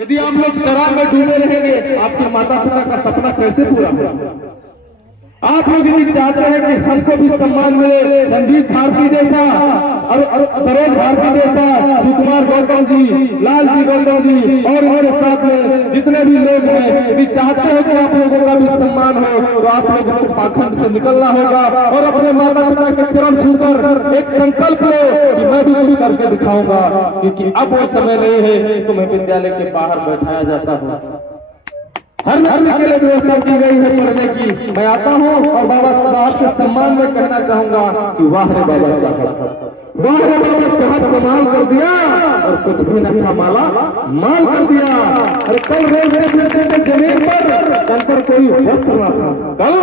यदि आप लोग शराब में डूबे रहेंगे, आपके माता पिता का सपना कैसे पूरा होगा? आप लोग यदि चाहते हैं कि हमको भी सम्मान मिले, संजीव भारती जैसा और सरोज भारती जैसा, सुकुमार गौतम जी, लाल जी गौतम जी और हमारे साथ में जितने भी लोग हैं, यदि चाहते हैं कि आप लोगों का भी सम्मान हो, तो आप लोगों को पाखंड से निकलना होगा और अपने माता पिता के चरण छूकर एक संकल्प लो कि मैं भी कुछ करके दिखाऊंगा, क्योंकि अब वो समय नहीं है तो मैं विद्यालय के बाहर बैठाया जाता हूँ। हर के लिए व्यवस्था की गई है पढ़ने की। मैं आता हूँ और बाबा साहब के सम्मान में कहना चाहूंगा कि वाह रे बाबा साहब, वाह रे बाबा साहब, कमाल कर दिया और कुछ भी नहीं था माला माल कर दिया। अरे कल रेल से फिरते थे जमीन पर, तन पर कोई वस्त्र न था। कल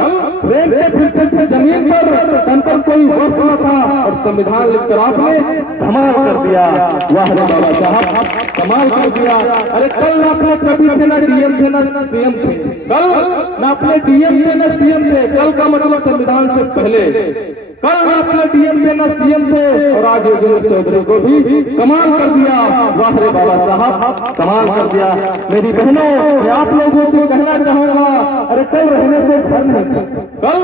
रेल से फिरते थे जमीन पर, तन पर कोई वस्त्र न था और संविधान लिखकर आपने धमाल कर दिया। वाह रे बाबा साहब, कमाल कर दिया। अरे कल ना अपने कभी थे ना डीएम थे ना सीएम थे, कल ना अपने डीएम थे ना सीएम थे। कल का मतलब संविधान से पहले, कल ना अपने डीएम थे ना सीएम थे और आज योगेंद्र चौधरी को भी कमाल कर दिया। वाह रे बाबा साहब, कमाल कर दिया। मेरी बहनों, मैं आप लोगों से कहना चाहूंगा, अरे कल रहने को घर नहीं था, कल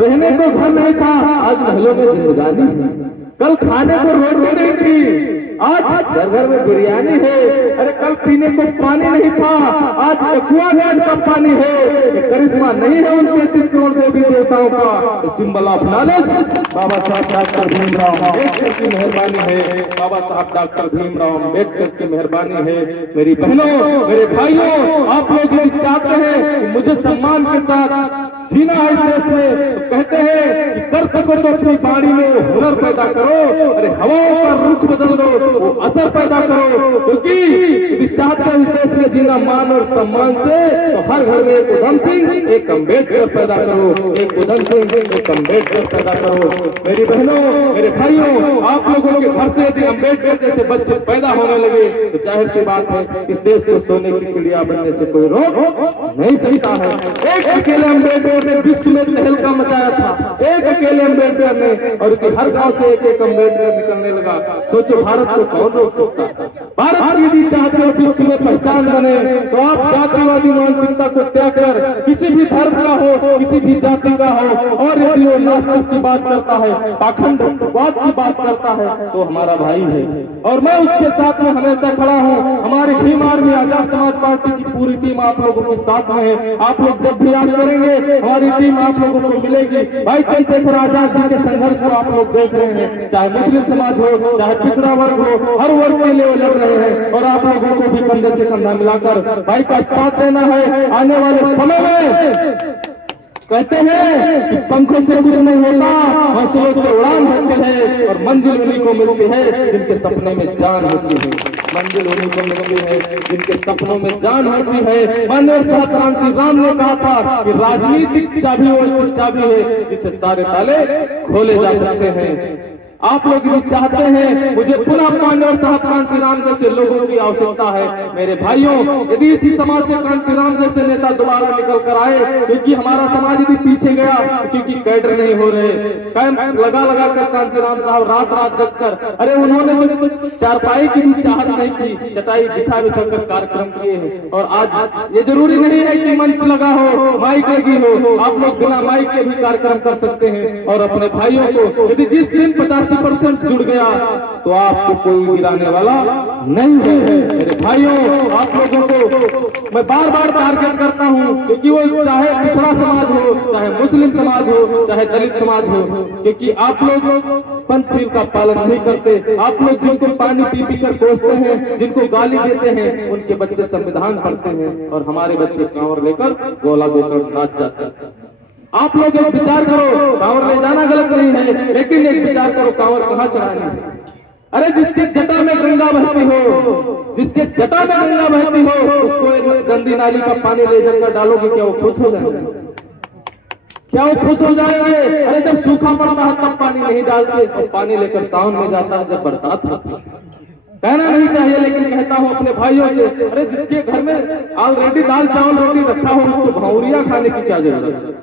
रहने को घर नहीं था, आज महलों में जिंदगानी है। कल खाने को रोटी नहीं थी, आज घर घर में बिरयानी है। अरे कल पीने को पानी नहीं था, आज एक्वागार्ड का पानी है। करिश्मा नहीं है उन 33 करोड़ देवी देवताओं का, सिंबल ऑफ नॉलेज बाबा साहब डॉक्टर भीमराव अम्बेडकर की मेहरबानी है। बाबा साहब डॉक्टर भीमराव अम्बेडकर की मेहरबानी है। मेरी बहनों, मेरे भाइयों, आप लोग यदि चाहते हैं कि मुझे सम्मान के साथ जीना है इस देश में, तो कहते हैं कि कर सको तो अपनी बाड़ी में हुनर पैदा करो। अरे हवाओं का रुख बदल दो, वो असर पैदा करो, क्योंकि यदि चाहते हो इस देश में जीना मान और सम्मान से, तो हर घर में एक उधम सिंह, एक अम्बेडकर पैदा करो, एक उधम सिंह, एक अम्बेडकर पैदा करो। मेरी बहनों, मेरे भाइयों, आप लोगों के घर से यदि अम्बेडकर जैसे बच्चे पैदा होने लगे, तो जाहिर सी बात है इस देश को सोने की चिड़िया बनने से कोई रोक नहीं सकता है। एक अकेले अम्बेडकर ने विश्व में तहलका मचाया था, एक अकेले अम्बेडकर ने, और हर गांव से एक अम्बेडकर निकलने लगा। सोचो भारत को कौन रोक सकता? भारत यदि चाहते हो विश्व में पहचान बने, तो आप जातिवादी मानसिकता को त्याग कर किसी भी धर्म का हो, किसी भी जाति का हो, और यदि वो नास्तिक की बात करता है, पाखंडवाद की बात करता है, तो हमारा भाई है और मैं उसके साथ में हमेशा खड़ा हूँ। हमारी भीम आर्मी आजाद समाज पार्टी की पूरी टीम आप लोगों के साथ में है। आप लोग जब भी याद करेंगे, हमारी टीम आप लोगों को मिलेगी। भाई चंद्रशेखर आजाद जी के संघर्ष को आप लोग देख रहे हैं, चाहे मुस्लिम समाज हो, चाहे पिछड़ा वर्ग हो, हर वर्ग के लिए लड़ रहे हैं और आप लोगों को भी कंधे से कंधा मिलाकर भाई का साथ देना है। आने वाले समय में कहते हैं कि पंखों से कुछ नहीं होता, हौसलों से उड़ान भरते हैं और मंजिल उन्हीं को मिलती है जिनके सपने में जान होती है। मंजिल उन्हीं को मिलती है जिनके सपनों में जान होती है। माननीय शाहजहां श्री राम ने कहा था कि राजनीतिक चाबी वो चाबी है जिससे सारे ताले खोले जा सकते हैं। आप लोग भी चाहते हैं, मुझे पुनः माननीय शाहजहां श्री राम जैसे लोगों की आवश्यकता है। मेरे भाइयों, यदि इसी समाज से श्री राम जैसे नेता दोबारा निकल कर आए, क्योंकि हमारा समाज यदि पीछे गया, क्योंकि कैडर नहीं हो रहे, कैंप लगा लगा कर कांसी राम साहब रात रात जग कर, अरे उन्होंने तो चारपाई की भी चाहत नहीं की, चटाई बिछा बिछा कर कार्यक्रम किए हैं। और आज ये जरूरी नहीं है कि मंच लगा हो, माइक लगी हो, आप लोग बिना माइक के भी कार्यक्रम कर सकते हैं। और अपने भाइयों को यदि जिस दिन 85% जुड़ गया, तो आपको कोई गिराने वाला नहीं है। मेरे भाइयों, आप लोगों को मैं बार बार टारगेट करता हूं, क्योंकि वो चाहे पिछड़ा समाज हो, चाहे मुस्लिम समाज हो, चाहे दलित समाज हो, क्योंकि आप लोग पंचशील का पालन नहीं करते। आप लोग जिनको पानी पी पी कर कोसते हैं, जिनको गाली देते हैं, उनके बच्चे संविधान पढ़ते हैं और हमारे बच्चे कांवर लेकर गोला देकर नाच जाते हैं। आप लोग एक विचार करो, कांवर ले जाना गलत नहीं है, लेकिन एक विचार करो, कांवर कहाँ चढ़ानी है? अरे जिसके जटा में गंगा बहती हो, जिसके जटा में गंगा बहती हो, उसको एक गंदी नाली का पानी ले जाकर डालोगे, क्या वो खुश हो जाएंगे? क्या वो खुश हो जाएंगे? अरे जब सूखा पड़ता है तब पानी नहीं डालते, और पानी लेकर सावन में जाता है जब बरसात होती है। कहना नहीं चाहिए, लेकिन कहता हूं अपने भाइयों से, अरे जिसके घर में ऑलरेडी दाल चावल रोटी रखा हो, उसको भौरिया खाने की क्या जरूरत है?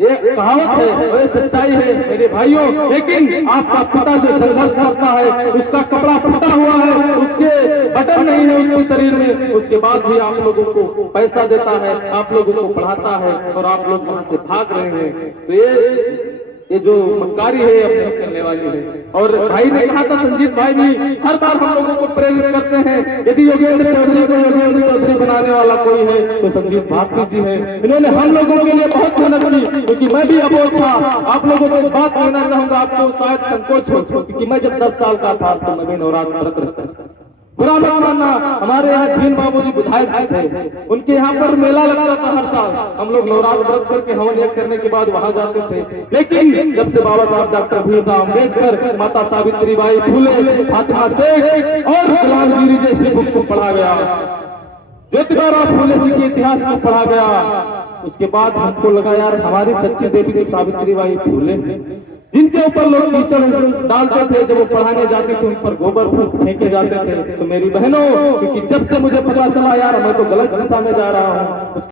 ये कहावत है और ये सच्चाई है मेरे भाइयों। लेकिन आपका पिता जो संघर्ष करता है, उसका कपड़ा फटा हुआ है, उसके बटन नहीं है उसके शरीर में, उसके बाद भी आप लोगों को पैसा देता है, आप लोगों को पढ़ाता है और आप लोग वहां से भाग रहे हैं। तो ये जो मक्कारी है अपने चलने वाली है। और भाई ने कहा था, संजीत भाई भी हर बार हम लोगों को प्रेरित करते हैं, यदि योगेंद्र चौधरी को योगेंद्र चौधरी बनाने वाला कोई है तो संजीत भारती जी है। इन्होंने हम लोगों के लिए बहुत मेहनत की, क्योंकि मैं भी अबोध था। आप लोगों को एक बात कहना चाहूंगा, आपको शायद संकोच हो, क्योंकि मैं जब 10 साल का था तो मैं भी नवरात्र व्रत रखता था। बुरा मत मानना, हमारे यहाँ झीन बाबू जी विधायक थे, उनके यहाँ पर मेला लगता था हर साल। हम लोग नवरात्र व्रत करके हवन यज्ञ करने के बाद वहां जाते थे। लेकिन जब से बाबा साहब डॉक्टर भीमराव अम्बेडकर, माता सावित्रीबाई फुले, फातिमा शेख और गुलामगिरी जैसी बुक को पढ़ा गया, ज्योतिबा फुले जी के इतिहास को पढ़ा गया, उसके बाद हमको लगा यार हमारी सच्ची देवी तो सावित्रीबाई फुले, जिनके ऊपर लोग कीचड़ डालते थे, जब वो पढ़ाने जाते थे उन पर गोबर फेंके जाते थे। तो मेरी बहनों, क्योंकि जब से मुझे पता चला यार मैं तो गलत दिशा में जा रहा हूँ,